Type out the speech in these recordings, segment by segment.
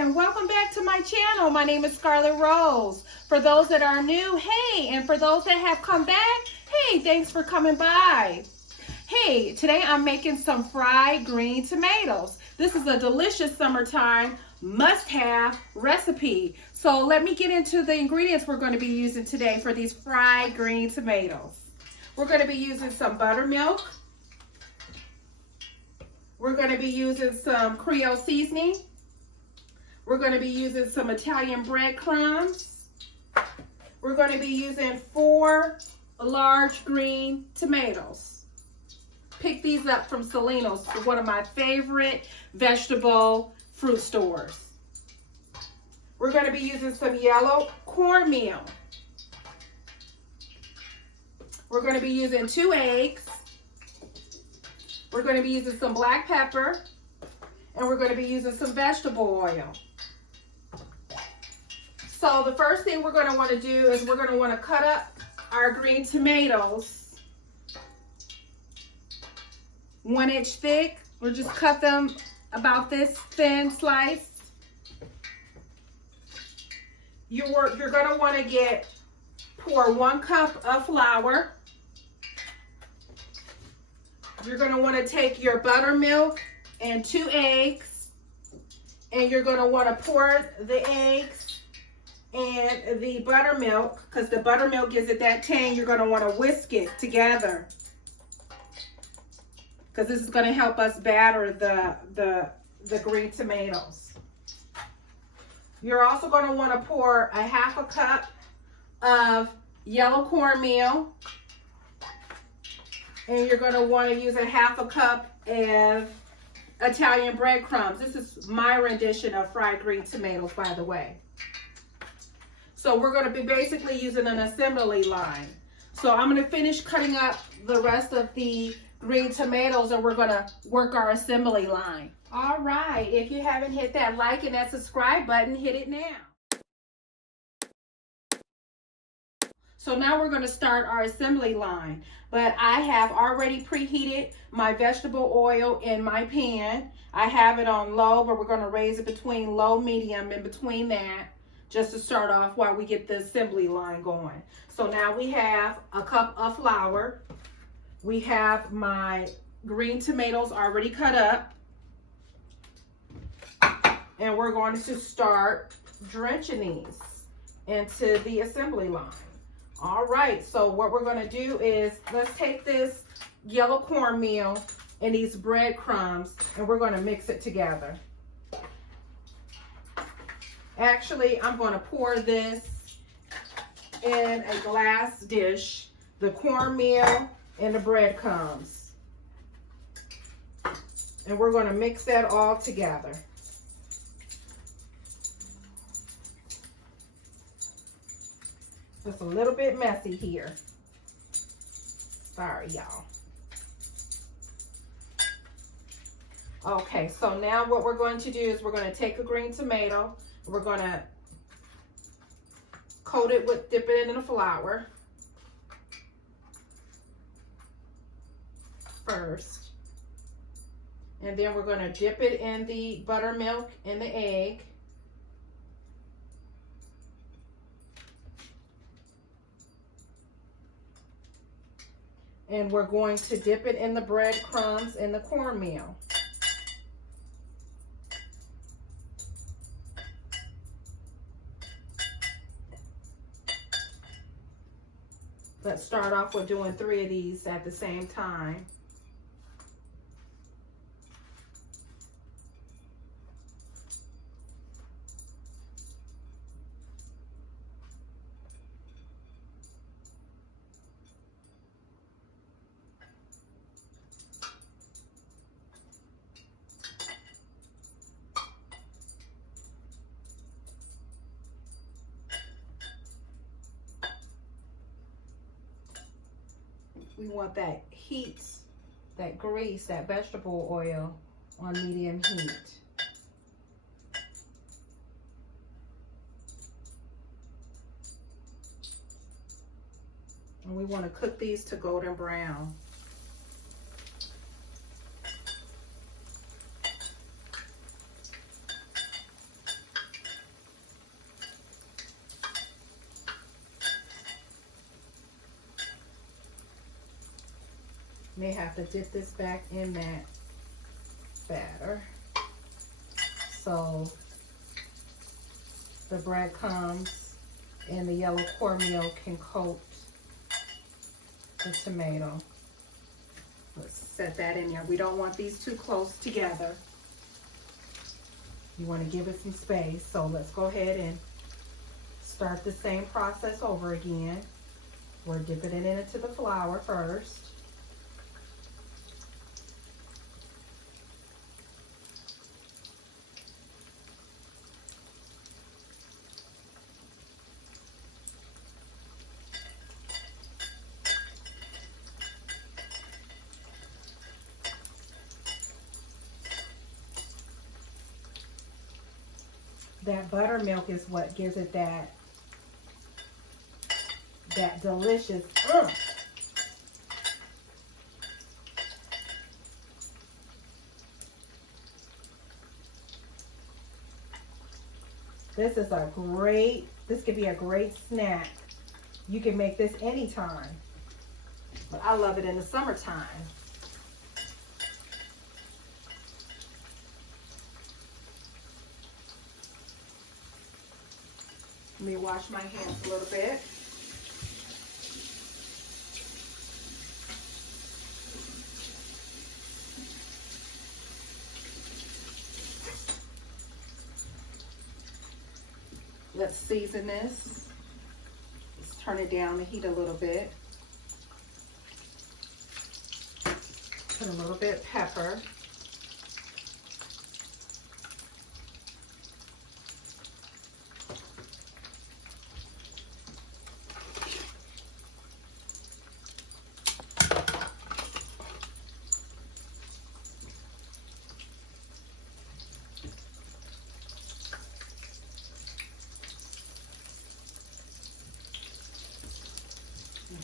and welcome back to my channel. My name is Scarlett Rose. For those that are new, hey, and for those that have come back, hey, thanks for coming by. Hey, today I'm making some fried green tomatoes. This is a delicious summertime must-have recipe. So let me get into the ingredients we're going to be using today for these fried green tomatoes. We're going to be using some buttermilk. We're going to be using some Creole seasoning. We're going to be using some Italian breadcrumbs. We're going to be using 4 large green tomatoes. Pick these up from Salino's, one of my favorite vegetable fruit stores. We're going to be using some yellow cornmeal. We're going to be using 2 eggs. We're going to be using some black pepper, and we're going to be using some vegetable oil. So the first thing we're going to want to do is we're going to want to cut up our green tomatoes 1 inch thick. We'll just cut them about this thin slice. You're going to want to pour 1 cup of flour. You're going to want to take your buttermilk and 2 eggs, and you're going to want to pour the eggs and the buttermilk, because the buttermilk gives it that tang. You're going to want to whisk it together, because this is going to help us batter the green tomatoes. You're also going to want to pour a 1/2 cup of yellow cornmeal. And you're going to want to use a 1/2 cup of Italian breadcrumbs. This is my rendition of fried green tomatoes, by the way. So we're going to be basically using an assembly line. So I'm going to finish cutting up the rest of the green tomatoes, and we're going to work our assembly line. All right, if you haven't hit that like and that subscribe button, hit it now. So now we're going to start our assembly line. But I have already preheated my vegetable oil in my pan. I have it on low, but we're going to raise it between low, medium, and between that, just to start off while we get the assembly line going. So now we have a cup of flour. We have my green tomatoes already cut up. And we're going to start drenching these into the assembly line. All right, so what we're going to do is, let's take this yellow cornmeal and these breadcrumbs, and we're going to mix it together. Actually, I'm going to pour this in a glass dish, the cornmeal and the breadcrumbs. And we're going to mix that all together. It's a little bit messy here. Sorry, y'all. Okay, so now what we're going to do is we're going to take a green tomato. We're going to coat it with, dip it in the flour first. And then we're going to dip it in the buttermilk and the egg. And we're going to dip it in the breadcrumbs and the cornmeal. Let's start off with doing 3 of these at the same time. We want that heat, that grease, that vegetable oil on medium heat. And we want to cook these to golden brown. May have to dip this back in that batter so the breadcrumbs and the yellow cornmeal can coat the tomato. Let's set that in there. We don't want these too close together. You want to give it some space. So let's go ahead and start the same process over again. We're dipping it into the flour first. That buttermilk is what gives it that delicious This could be a great snack. You can make this anytime, but I love it in the summertime. Let me wash my hands a little bit. Let's season this. Let's turn it down the heat a little bit. Put a little bit of pepper.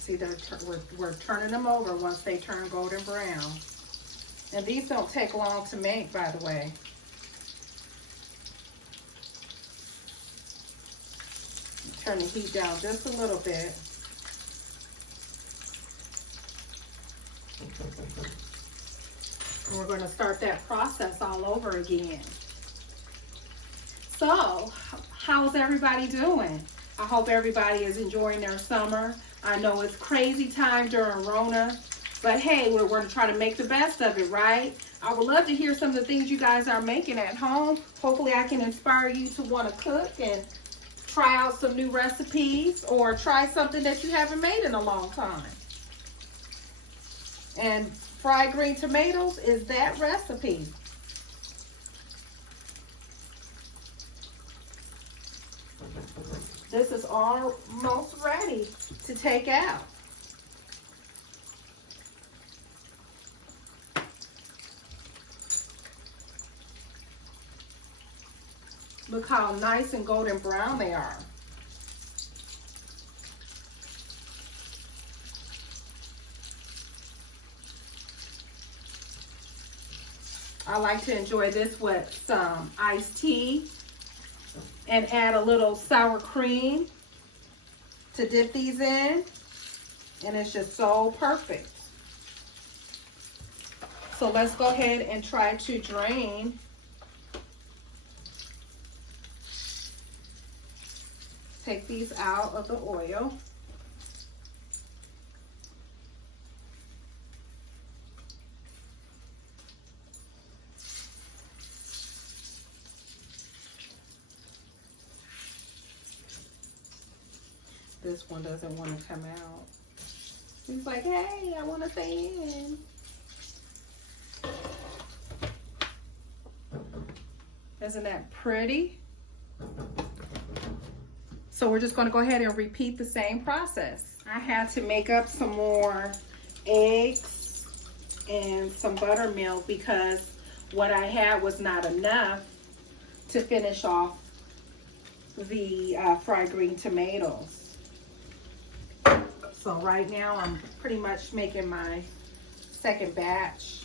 See, we're turning them over once they turn golden brown. And these don't take long to make, by the way. Turn the heat down just a little bit. And we're going to start that process all over again. So, how's everybody doing? I hope everybody is enjoying their summer. I know it's crazy time during Rona, but hey, we're going to try to make the best of it, right? I would love to hear some of the things you guys are making at home. Hopefully I can inspire you to want to cook and try out some new recipes or try something that you haven't made in a long time. And fried green tomatoes is that recipe. This is almost ready to take out. Look how nice and golden brown they are. I like to enjoy this with some iced tea and add a little sour cream to dip these in, and it's just so perfect. So let's go ahead and try to drain take these out of the oil. This one doesn't want to come out. He's like, hey, I want to stay in. Isn't that pretty? So we're just going to go ahead and repeat the same process. I had to make up some more eggs and some buttermilk because what I had was not enough to finish off the fried green tomatoes. So right now I'm pretty much making my second batch.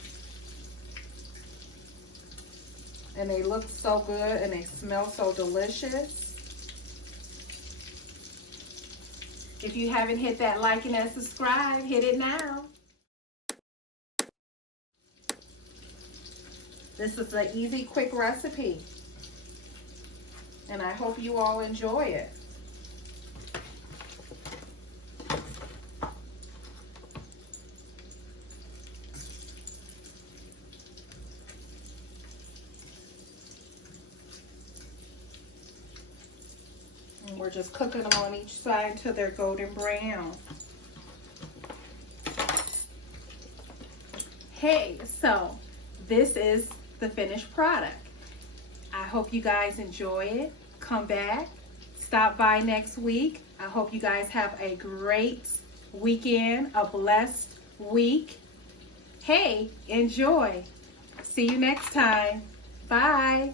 And they look so good and they smell so delicious. If you haven't hit that like and that subscribe, hit it now. This is an easy, quick recipe. And I hope you all enjoy it. And we're just cooking them on each side until they're golden brown. Hey, so this is the finished product. I hope you guys enjoy it. Come back, stop by next week. I hope you guys have a great weekend, a blessed week. Hey, enjoy. See you next time. Bye.